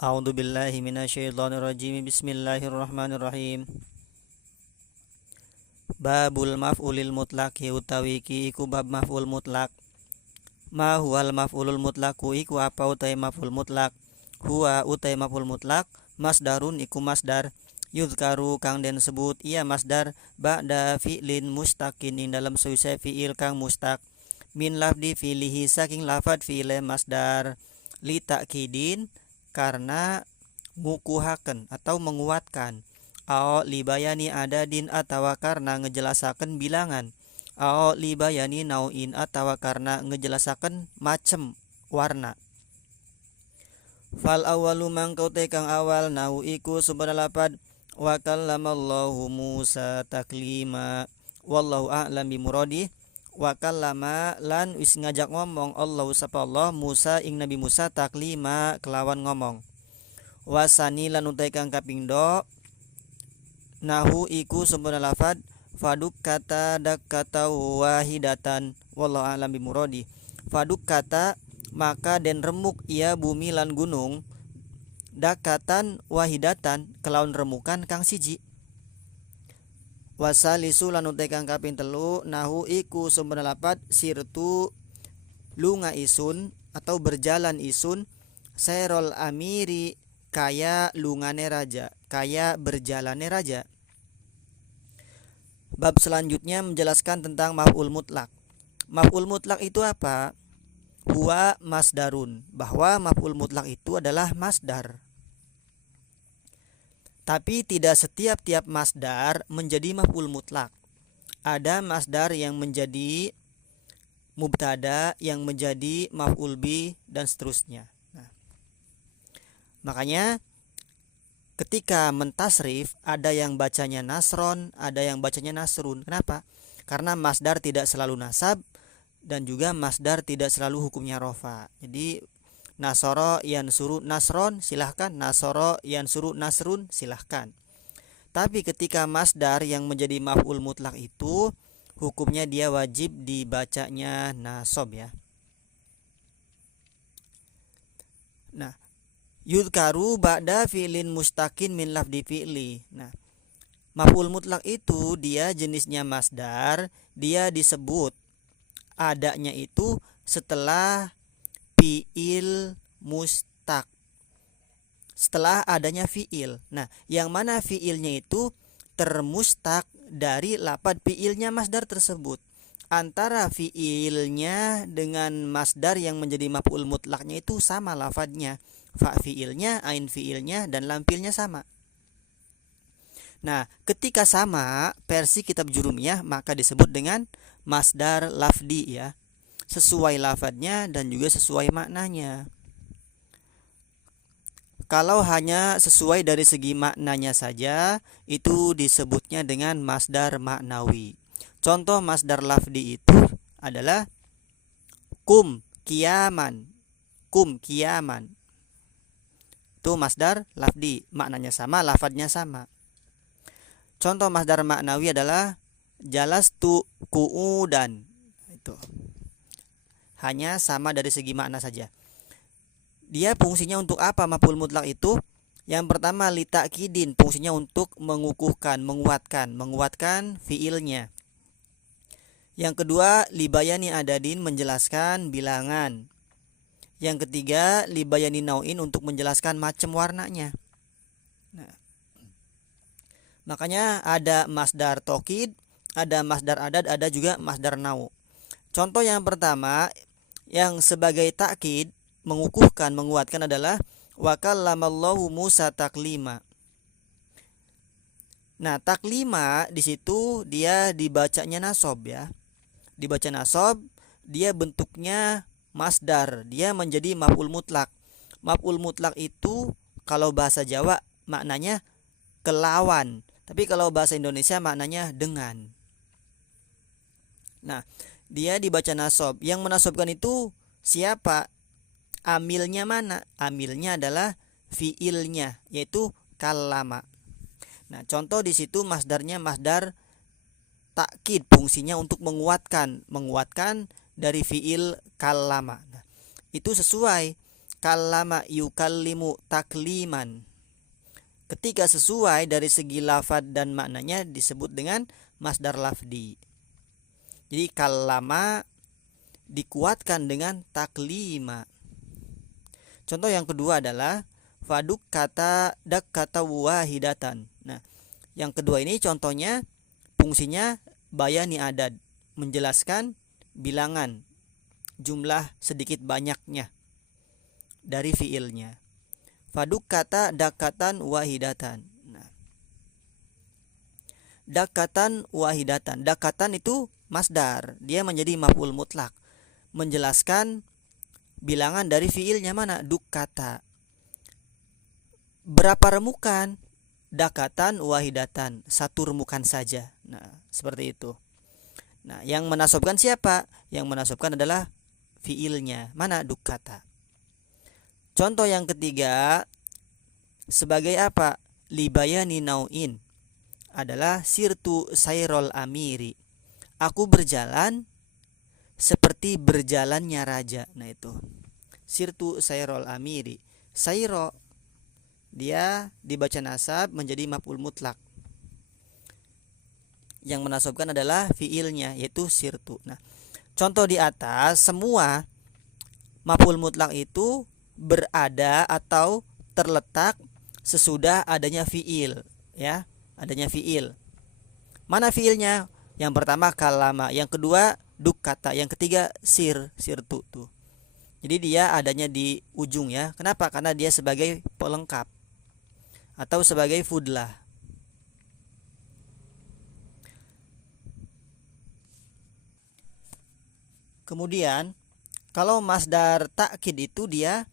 A'udzu billahi minasyaitonir rajim. Bismillahirrahmanirrahim. Babul maf'ulil mutlaq utawi iki iku bab maf'ul mutlak. Ma huwal maf'ulul mutlaqu iku apa utai maf'ul mutlak. Huwa utai maf'ul mutlak masdarun iku masdar yuzkaru kang den sebut ia masdar ba'da fi'lin mustaqin ing dalam sause fi'il kang mustaq min lafdi fi'lihi saking lafad fi'ile masdar li ta'kidin karena ngukuhaken atau menguatkan ao libayani adadin atawa karena ngejelasaken bilangan ao libayani nau'in atawa karena ngejelasaken macem warna. Fal awalu mangkau tekang awal nahu iku subhana lapad wa kallamallahu Musa taklima wallahu a'lam bimuradi. Wa kallama lan wis ngajak ngomong Allah sapa Allah Musa ing Nabi Musa taklima kelawan ngomong. Wasani lan utai kang kaping do nahu iku subhana lafad faduk kata dak kata wahidatan wallahu a'lam bimuradi. Faduk kata maka den remuk ia bumi lan gunung dakatan wahidatan kelawan remukan kang siji. Wasalisu lan utai kang kaping telu nahu iku sumber lapat sirtu lunga isun atau berjalan isun serol amiri kaya lungane raja, kaya berjalane raja. Bab selanjutnya menjelaskan tentang maf'ul mutlak. Maf'ul mutlak itu apa? Huwa masdarun, bahwa maf'ul mutlak itu adalah masdar. Tapi tidak setiap masdar menjadi maf'ul mutlak. Ada masdar yang menjadi mubtada, yang menjadi maf'ul bi dan seterusnya. Makanya ketika mentasrif ada yang bacanya nasron, ada yang bacanya nasrun. Kenapa? Karena masdar tidak selalu nasab dan juga masdar tidak selalu hukumnya rofa. Jadi nasoro yansuru nasron silahkan, nasoro yansuru nasrun silahkan. Tapi ketika masdar yang menjadi maf'ul mutlak itu hukumnya dia wajib dibacanya nasob ya. Nah, yudkaru ba'da fi'lin mustaqin min lafdi fi'li. Nah, maf'ul mutlak itu dia jenisnya masdar, dia disebut adanya itu setelah fi'il mustaq, setelah adanya fi'il. Nah, yang mana fi'ilnya itu termustaq dari lapad fi'ilnya masdar tersebut. Antara fi'ilnya dengan masdar yang menjadi maf'ul mutlaknya itu sama lafadnya. Fa fi'ilnya, ain fi'ilnya, dan lam fi'ilnya sama. Nah, ketika sama versi kitab Jurumiyah maka disebut dengan masdar lafdi ya. Sesuai lafadznya dan juga sesuai maknanya. Kalau hanya sesuai dari segi maknanya saja, itu disebutnya dengan masdar maknawi. Contoh masdar lafdi itu adalah kum kiaman. Kum kiaman. Itu masdar lafdi, maknanya sama, lafadznya sama. Contoh masdar maknawi adalah jalastu qu'udan. Itu hanya sama dari segi makna saja. Dia fungsinya untuk apa maf'ul mutlak itu? Yang pertama li ta'kidin, fungsinya untuk mengukuhkan, menguatkan fiilnya. Yang kedua libayani adadin, menjelaskan bilangan. Yang ketiga libayani nau'in, untuk menjelaskan macam warnanya. Nah, makanya ada masdar tokid, ada masdar adad, ada juga masdar nau. Contoh yang pertama yang sebagai takkid, mengukuhkan, menguatkan adalah wa kallamallahu Musa taklima. Nah, taklima di situ dia dibacanya nasob ya. Dibaca nasob, dia bentuknya masdar, dia menjadi maf'ul mutlak. Maf'ul mutlak itu kalau bahasa Jawa maknanya kelawan, tapi kalau bahasa Indonesia maknanya dengan. Nah, dia dibaca nasob. Yang menasobkan itu siapa? Amilnya mana? Amilnya adalah fiilnya, yaitu kallama. Nah, contoh di situ masdarnya masdar takkid, fungsinya untuk menguatkan dari fiil kallama. Nah, itu sesuai kallama yukallimu takliman. Ketika sesuai dari segi lafadz dan maknanya disebut dengan masdar lafdi. Jadi kallama dikuatkan dengan taklima. Contoh yang kedua adalah faduk kata dak kata wahidatan. Nah, yang kedua ini contohnya fungsinya bayani adad, menjelaskan bilangan jumlah sedikit banyaknya dari fiilnya. Faduk kata dakatan wahidatan. Nah, dakatan wahidatan. Dakatan itu masdar, dia menjadi maf'ul mutlak, menjelaskan bilangan dari fiilnya mana? Dukkata. Berapa remukan? Dakatan wahidatan, satu remukan saja. Nah, seperti itu. Nah, yang menasobkan siapa? Yang menasobkan adalah fiilnya. Mana? Dukkata. Contoh yang ketiga sebagai apa? Libayani nau'in adalah sirtu sayrol amiri. Aku berjalan seperti berjalannya raja. Nah, itu sirtu sayrol amiri. Sayro dia dibaca nasab menjadi maf'ul mutlak. Yang menasabkan adalah fiilnya yaitu sirtu. Nah, contoh di atas semua maf'ul mutlak itu berada atau terletak sesudah adanya fiil, ya, adanya fiil. Mana fiilnya? Yang pertama kalama, yang kedua dukkata, yang ketiga sirtu tuh. Jadi dia adanya di ujung ya. Kenapa? Karena dia sebagai pelengkap atau sebagai fudlah. Kemudian kalau masdar takkid itu dia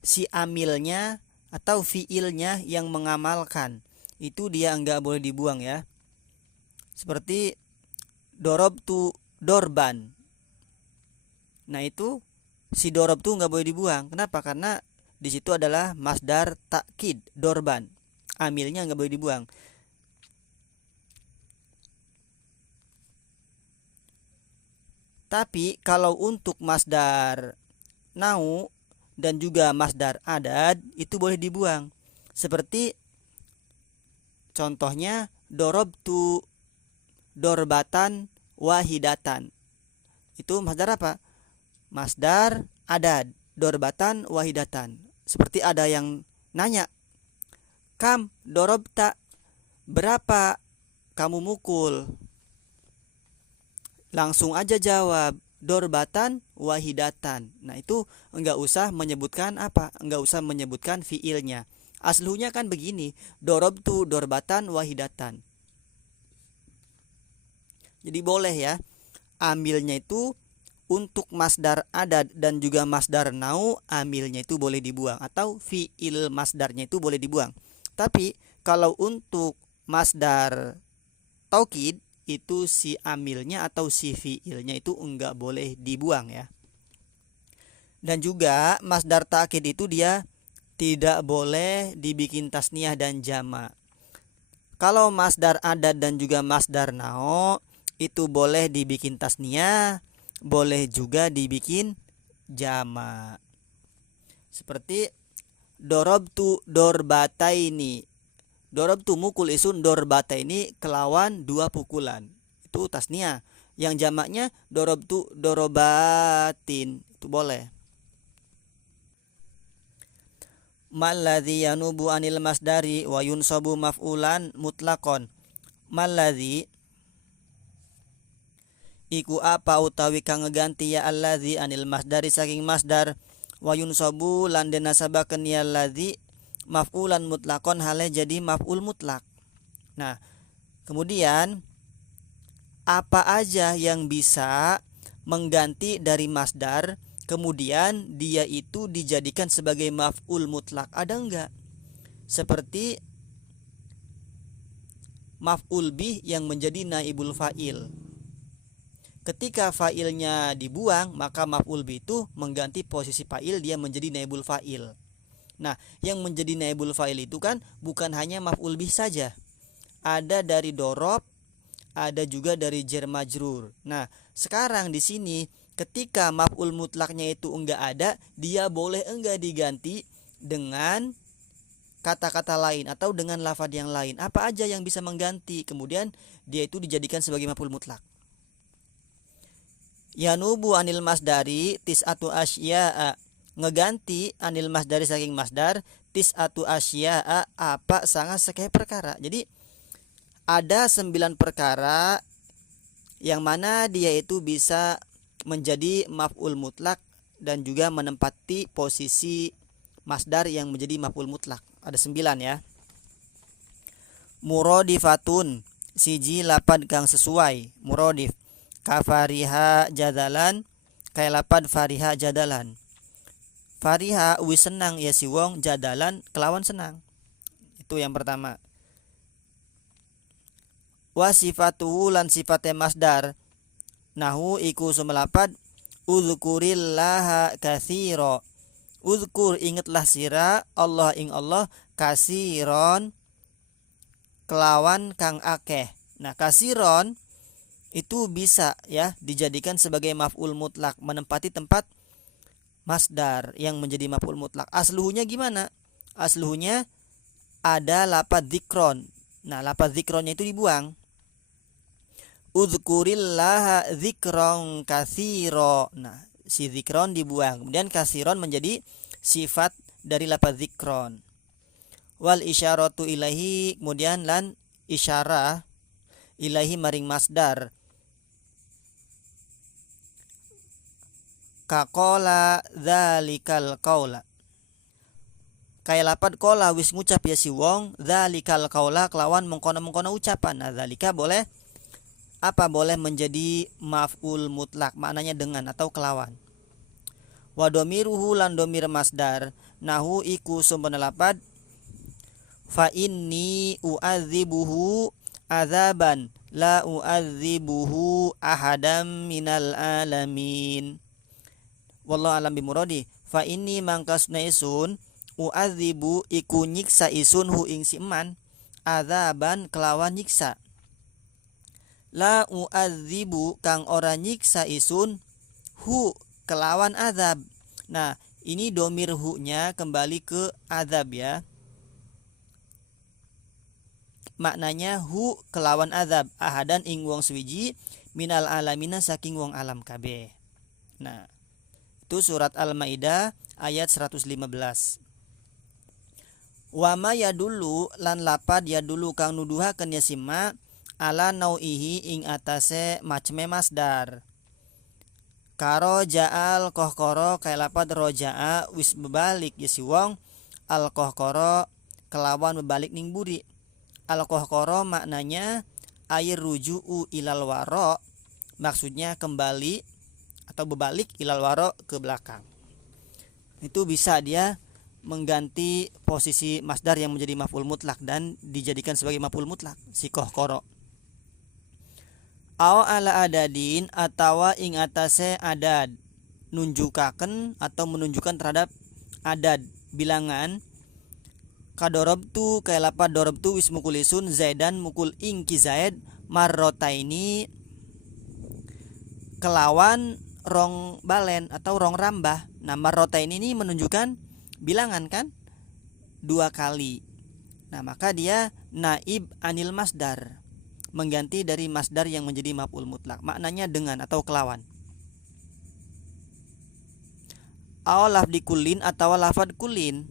si amilnya atau fiilnya yang mengamalkan, itu dia enggak boleh dibuang ya. Seperti dorobtu dorban. Nah, itu si dorobtu enggak boleh dibuang. Kenapa? Karena di situ adalah masdar takkid dorban. Amilnya enggak boleh dibuang. Tapi kalau untuk masdar nau dan juga masdar adad itu boleh dibuang. Seperti contohnya dorobtu dorbatan wahidatan. Itu masdar apa? Masdar adad, dorbatan wahidatan. Seperti ada yang nanya, kam dorobta, berapa kamu mukul? Langsung aja jawab dorbatan wahidatan. Nah, itu enggak usah menyebutkan apa? Enggak usah menyebutkan fiilnya. Aslunya kan begini, dorobtu dorbatan wahidatan. Jadi boleh ya, amilnya itu untuk masdar adad dan juga masdar nau, amilnya itu boleh dibuang atau fiil masdarnya itu boleh dibuang. Tapi kalau untuk masdar taukid itu si amilnya atau si fiilnya itu enggak boleh dibuang ya. Dan juga masdar ta'kid itu dia tidak boleh dibikin tasniah dan jama'. Kalau masdar adad dan juga masdar nao itu boleh dibikin tasniah, boleh juga dibikin jama'. Seperti dorobtu dorbataini. Dorobtu mukul isun dorbataini kelawan dua pukulan. Itu tasniah. Yang jamaknya dorobtu dorobatin. Itu boleh. Malladzi yanubu anil masdari wa yunsabu maf'ulan mutlaqon. Malladzi iku apa utawi kang ngeganti ya alladzi anil masdari saking masdar wa yunsabu lan den nasabaken ya alladzi maf'ulan mutlaqon hale jadi maf'ul mutlak. Nah, kemudian apa aja yang bisa mengganti dari masdar kemudian dia itu dijadikan sebagai maf'ul mutlak, ada enggak? Seperti maf'ul bih yang menjadi naibul fa'il. Ketika fa'ilnya dibuang, maka maf'ul bih itu mengganti posisi fa'il, dia menjadi naibul fa'il. Nah, yang menjadi naibul fa'il itu kan bukan hanya maf'ul bih saja. Ada dari dorob, ada juga dari jar majrur. Nah, sekarang di sini ketika maf'ul mutlaknya itu enggak ada, dia boleh enggak diganti dengan kata-kata lain atau dengan lafaz yang lain. Apa aja yang bisa mengganti, kemudian dia itu dijadikan sebagai maf'ul mutlak. Yanubu anil masdari tis'atu asya'a, ngeganti anil masdari saking masdar tis'atu asya'a, apa sangat sekeh perkara. Jadi ada 9 perkara yang mana dia itu bisa menjadi maf'ul mutlak dan juga menempati posisi masdar yang menjadi maf'ul mutlak. Ada 9 ya. Muradifatun, siji lapad kang sesuai, muradif. Kafariha jadalan, kaya lapad fariha jadalan. Fariha wis senang ya si wong, jadalan kelawan senang. Itu yang pertama. Wa sifatuhu lan sifate masdar, nahu iku sumelapad uzkurillaha katsira. Uzkur ingatlah sira Allah ing Allah kasiron kelawan kang akeh. Nah, kasiron itu bisa ya dijadikan sebagai maf'ul mutlak, menempati tempat masdar yang menjadi maf'ul mutlak. Asluhunya gimana? Asluhunya ada lapad dzikron. Nah, lapad dzikronnya itu dibuang. Udzkurillaha dzikron katsira. Nah, si dzikron dibuang. Kemudian kasiron menjadi sifat dari lapad dzikron. Wal isyaratu ilaihi, kemudian lan isyarah ilaihi maring masdar. Kaqala dzalikal qaula, kaya lapad qala wis ngucap ya si wong, dzalikal qaula kelawan mengkono-mengkono ucapan. Nah, dzalika boleh apa? Boleh menjadi maf'ul mutlak, maknanya dengan atau kelawan. Wa dhamiruhu lan dhamir masdar, nahu iku sumpena lapad fa inni u'adzibuhu adzaban la u'adzibuhu ahadam minal alamin. Wallahu alam bimuradi. Fa inni mangkasna isun u'adzibu iku nyiksa isun hu ing si eman, adzaban kelawan nyiksa. La u'adzibu kang ora nyiksa isun hu kelawan azab. Nah, ini domir hu-nya kembali ke azab ya. Maknanya hu kelawan azab, ahadan ing wong swiji, minal alamina saking wong alam kabeh. Nah, itu surat Al-Maidah ayat 115. Wa ma yadullu lan lapad yadullu kang nuduhakeun ya sima ala nau'ihi ing atase maceme masdar. Karo ja'al kohkoro, kaya lapad roja'a wis bebalik ya si wong, al kohkoro kelawan bebalik ning buri. Al kohkoro maknanya air ruju'u ilal waro, maksudnya kembali atau berbalik ilal waro ke belakang. Itu bisa dia mengganti posisi masdar yang menjadi maf'ul mutlak dan dijadikan sebagai maf'ul mutlak si kohkoro. Aw ala adadin, atawa ing atase adad, nunjukaken atau menunjukkan terhadap adad bilangan. Kadorobtu, kaya lapad dorobtu wis mukul isun zaidan mukul ing ki zaid marrotaini kelawan rong balen atau rong rambah. Nah, marrotaini ini menunjukkan bilangan kan, 2 kali. Nah, maka dia naib anil masdar, mengganti dari masdar yang menjadi maf'ul mutlak, maknanya dengan atau kelawan. Aw lafdi kullin atau lafad kullin,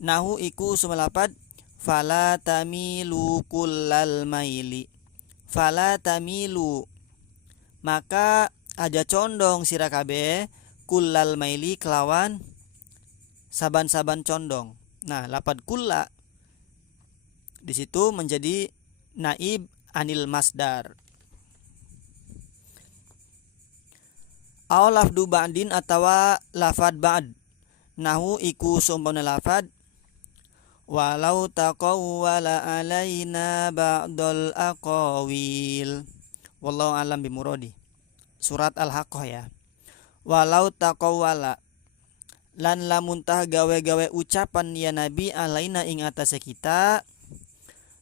nahu iku sumelapad fala tamilu kullal maili. Fala tamilu, maka aja condong sira kabeh, kullal maili kelawan saban-saban condong. Nah, lapad kulla di situ menjadi naib anil masdar. Aw lafdu ba'din atawa lafad ba'd, nahu iku sumpana lafad walau taqawwala alaina ba'dal aqawil. Wallahu alam bimuradi. Surat Al-Haqqah ya. Walau taqawwala, lan lamun tah gawe-gawe ucapan ya Nabi alaina ing atase kita,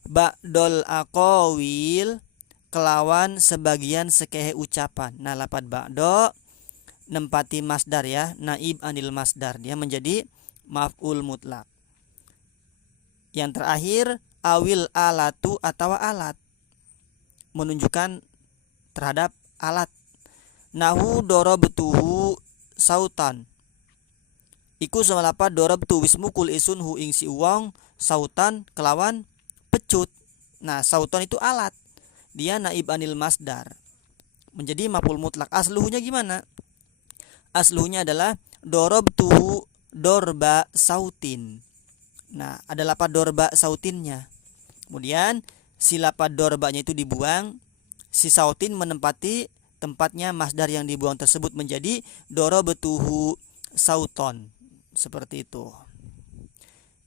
ba'dal aqawil kelawan sebagian sekehe ucapan. Nah, lapad ba'do nempati masdar ya, naib anil masdar, dia menjadi maf'ul mutlak. Yang terakhir awil alatu atau alat, menunjukkan terhadap alat. Nahu dorobtuhu sautan, iku sama lapad dorobtu wismukul isun hu ing si uwong sautan kelawan pecut. Nah, sautan itu alat, dia naib anil masdar, menjadi maf'ul mutlak. Asluhnya gimana? Asluhnya adalah dorobtuhu dorba sautin. Nah, ada lapad dorba sautinnya. Kemudian si lapad dorbanya itu dibuang, si sautin menempati tempatnya masdar yang dibuang tersebut menjadi dorobtuhu sauton. Seperti itu.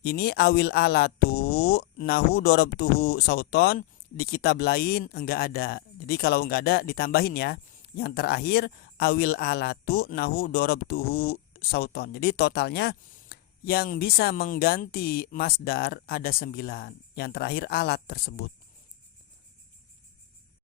Ini awil alatu nahu dorobtuhu sauton, di kitab lain enggak ada. Jadi kalau enggak ada ditambahin ya. Yang terakhir awil alatu nahu dorobtuhu sauton. Jadi totalnya yang bisa mengganti masdar ada 9. Yang terakhir alat tersebut.